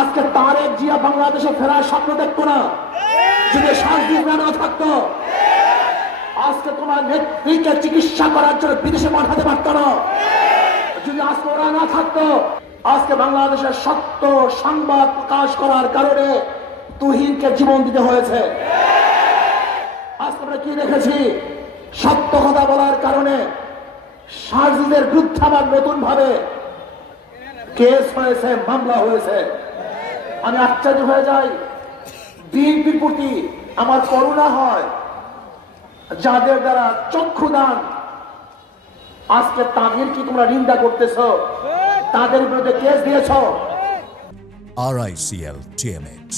আজকে তারেক জিয়া বাংলাদেশে ফেরার স্বপ্ন দেখতো না যদি শান্তি না থাকতো। আজকে তোমার নেত্রীকে চিকিৎসা করার জন্য বিদেশে পাঠাতে পারত না যদি আজকে ওরা না থাকতো। আজকে বাংলাদেশের সত্য সংবাদ প্রকাশ করার কারণে তুহিনকে জীবন দিতে হয়েছে। আজকে আমরা কি দেখেছি, সত্য কথা বলার কারণে সার্জিদের বিরুদ্ধে আবার নতুন ভাবে কেস হয়েছে, মামলা হয়েছে। আমি আশ্চর্য হয়ে যাই, বিএনপির প্রতি আমার করুণা হয়, যাদের দ্বারা চক্ষুদান আজকে তাদের কি তোমরা নিন্দা করতেছ, তাদের বিরুদ্ধে কেস দিয়েছ। RICL TMX,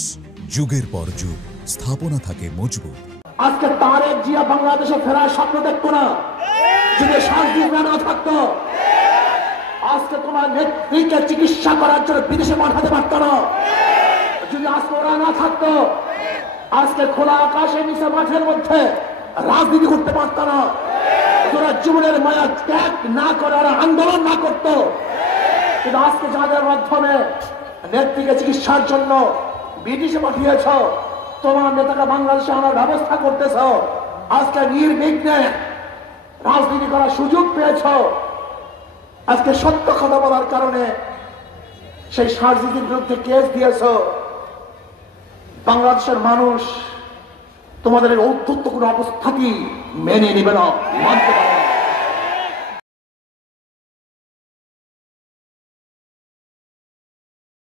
যুগের পর যুগ স্থাপনা থাকে মজবুত। আজকে তারেক জিয়া বাংলাদেশে ফেরার স্বপ্ন দেখতো না যদি শান্তি না থাকতো। আজকে তোমার নেত্রীকে চিকিৎসা করার জন্য বিদেশে পাঠাতে পারত না যদি আজকে ওরা না থাকতো। আজকে খোলা আকাশের নিচে মাঠের মধ্যে রাজনীতি করতে পারত না। তোরা জীবনের মায়া ত্যাগ না করে ওরা আন্দোলন না করতো। কিন্তু আজকে যাদের মাধ্যমে নেত্রীকে চিকিৎসার জন্য বিদেশে পাঠিয়েছ, তোমার নেতাকে বাংলাদেশে আনার ব্যবস্থা করতেছ, আজকে নির্বিঘ্নে রাজনীতি করার সুযোগ পেয়েছ। আজকে সত্য কথা বলার কারণে সেই সার্জিদের বিরুদ্ধে কেস দিয়েছ। বাংলাদেশের মানুষ তোমাদের ঔদ্ধত্য কোনো অবস্থাতেই মেনে নেবে না, মানতে